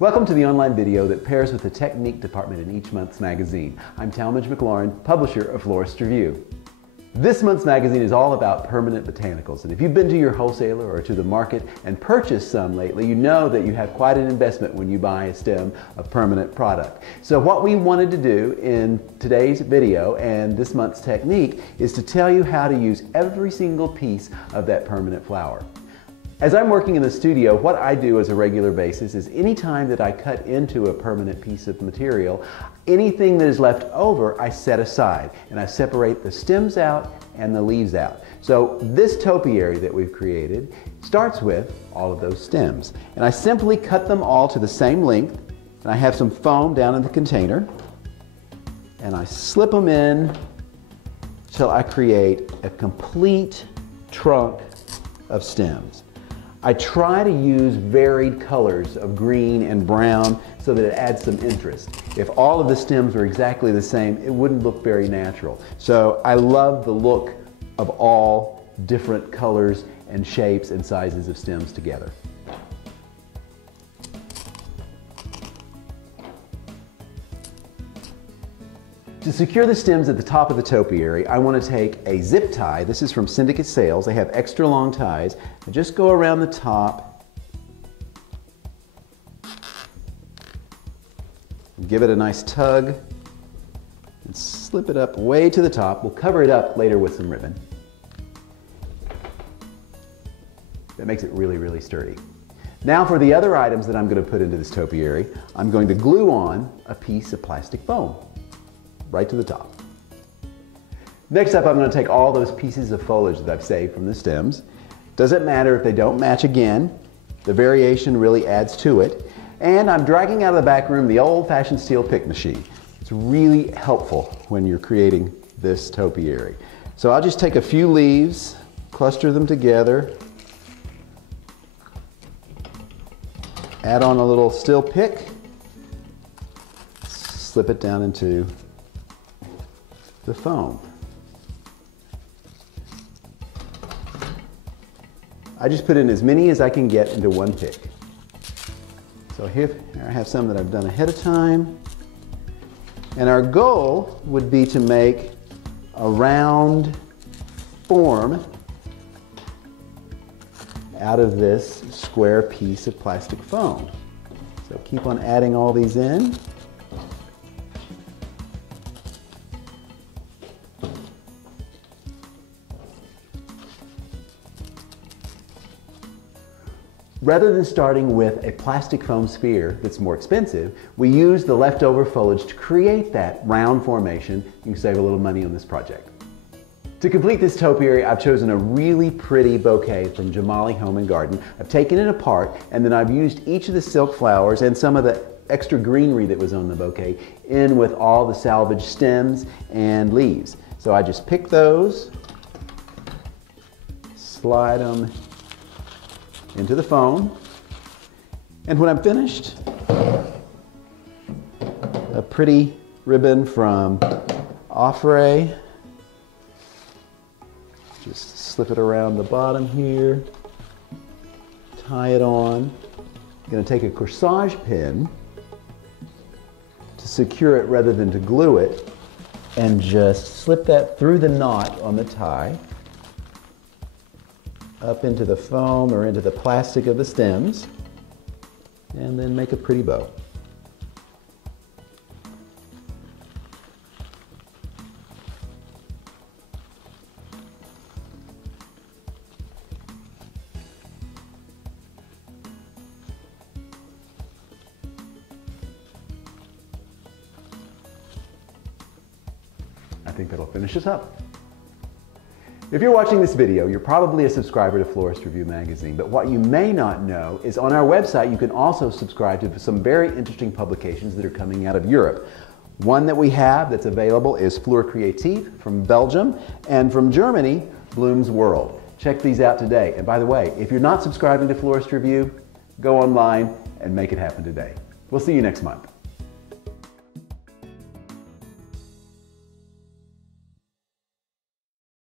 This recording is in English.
Welcome to the online video that pairs with the technique department in each month's magazine. I'm Talmadge McLaurin, publisher of Florist Review. This month's magazine is all about permanent botanicals, and if you've been to your wholesaler or to the market and purchased some lately, you know that you have quite an investment when you buy a stem of permanent product. So what we wanted to do in today's video and this month's technique is to tell you how to use every single piece of that permanent flower. As I'm working in the studio, what I do as a regular basis is anytime that I cut into a permanent piece of material, anything that is left over I set aside and I separate the stems out and the leaves out. So this topiary that we've created starts with all of those stems. And I simply cut them all to the same length, and I have some foam down in the container, and I slip them in till I create a complete trunk of stems. I try to use varied colors of green and brown so that it adds some interest. If all of the stems were exactly the same, it wouldn't look very natural. So I love the look of all different colors and shapes and sizes of stems together. To secure the stems at the top of the topiary, I want to take a zip tie. This is from Syndicate Sales. They have extra long ties. I just go around the top, give it a nice tug, and slip it up way to the top. We'll cover it up later with some ribbon. That makes it really, really sturdy. Now for the other items that I'm going to put into this topiary, I'm going to glue on a piece of plastic foam right to the top. Next up, I'm going to take all those pieces of foliage that I've saved from the stems. Doesn't matter if they don't match again. The variation really adds to it. And I'm dragging out of the back room the old-fashioned steel pick machine. It's really helpful when you're creating this topiary. So I'll just take a few leaves, cluster them together, add on a little steel pick, slip it down into the foam. I just put in as many as I can get into one pick. So here I have some that I've done ahead of time. And our goal would be to make a round form out of this square piece of plastic foam. So keep on adding all these in. Rather than starting with a plastic foam sphere that's more expensive, we use the leftover foliage to create that round formation. You can save a little money on this project. To complete this topiary, I've chosen a really pretty bouquet from Jamali Home & Garden. I've taken it apart, and then I've used each of the silk flowers and some of the extra greenery that was on the bouquet in with all the salvaged stems and leaves. So I just pick those, slide them into the foam, and when I'm finished, a pretty ribbon from Topiary. Just slip it around the bottom here, tie it on. I'm going to take a corsage pin to secure it rather than to glue it, and just slip that through the knot on the tie up into the foam or into the plastic of the stems, and then make a pretty bow. I think that'll finish us up. If you're watching this video, you're probably a subscriber to Florist Review magazine, but what you may not know is on our website you can also subscribe to some very interesting publications that are coming out of Europe. One that we have that's available is Fleur Creative from Belgium, and from Germany, Bloom's World. Check these out today. And by the way, if you're not subscribing to Florist Review, go online and make it happen today. We'll see you next month.